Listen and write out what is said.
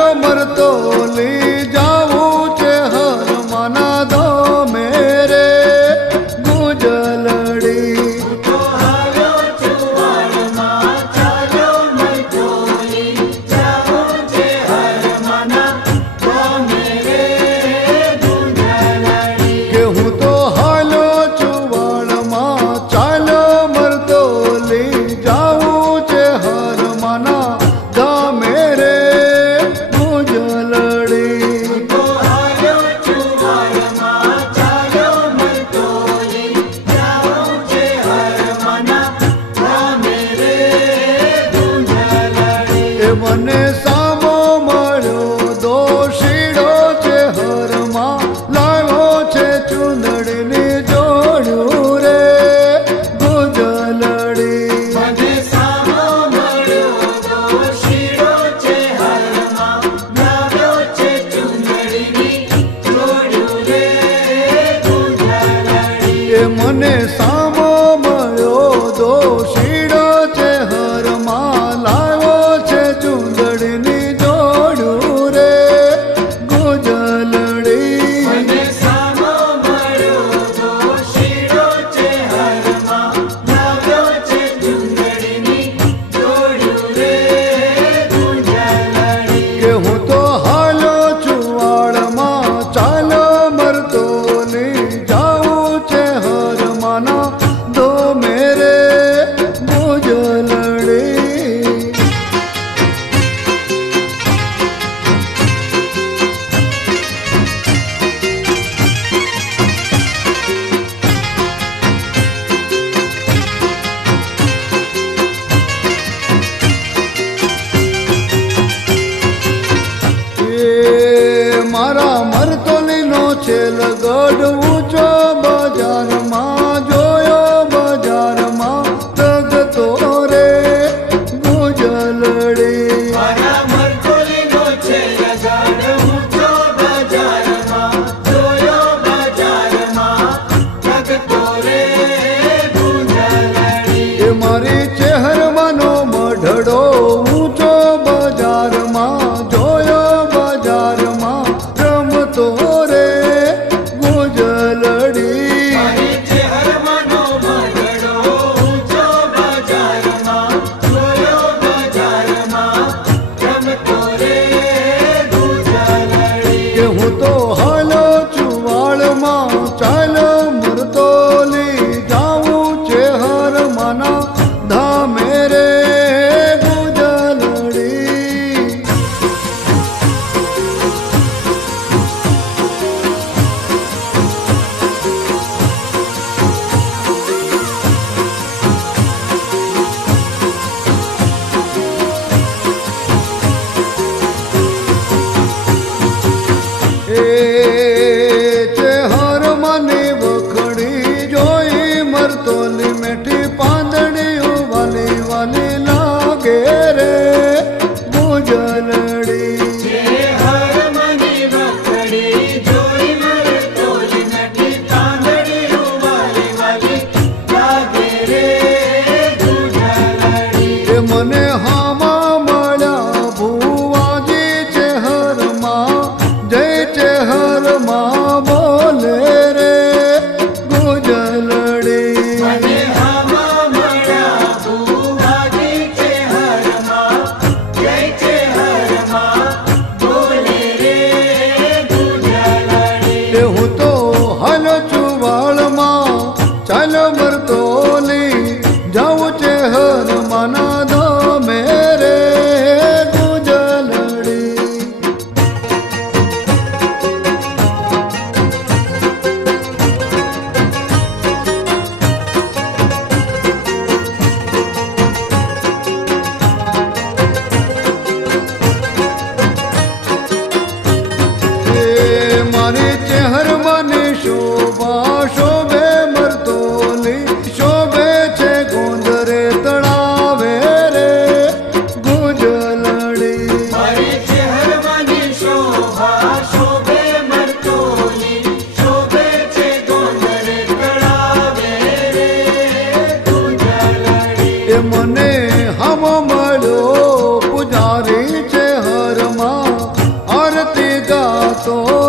ચાલો મરતો લી જાવું છે હર મના દો મેરે ગુજલડી કે હું તો હાલો ચુવાડમાં ચાલો મરતો લી જાવું છે હર મના દો મેરે મને સામો મળ્યો દોષીડો છે હરમાં લાવ્યો છે ચુંદડીની જોડ્યું રે ગુજલડી મને સામો મળ્યો દોષીડો છે હરમાં લાવ્યો છે ચુંદડીની જોડ્યું રે ગુજલડી મને સામો મળ્યો દોષીડો છે હરમાં લાવ્યો છે ચુંદડીની જોડ્યું રે ગુજલડી મને સામો મળ્યો દોષીડો છે હરમાં લાવ્યો છે ચુંદડીની જોડ્યું રે ગુજલડી કે હું તો હાલો ચુવાડમાં ચાલો મરતો લી જાવું છે હર મના દો મેરે ગુજલડી મારા મરતોલીનો છેલ ગઢ ઊંચો બજારમાં જોયો બજારમાં તગતો રે ગુજલડી મારા મરતોલીનો છે લગાડ ઊંચો બજારમાં જોયો બજારમાં જગતો રે ગુંજલડી એ મારી ચહેરમાંનો મઢડો ઊંચો બજારમાં જોયો બજારમાં રમતો રે ગુજલડી મારી ચહેરમાંનો મઢડો ઊંચો બજારમાં જોયો બજારમાં રમતો રે ગુંજલડી કે હું તો હાલો ચુવાડમાં ચાલો મરતો લી જાવું છે હર મના ધામે રે ગુજલડી તો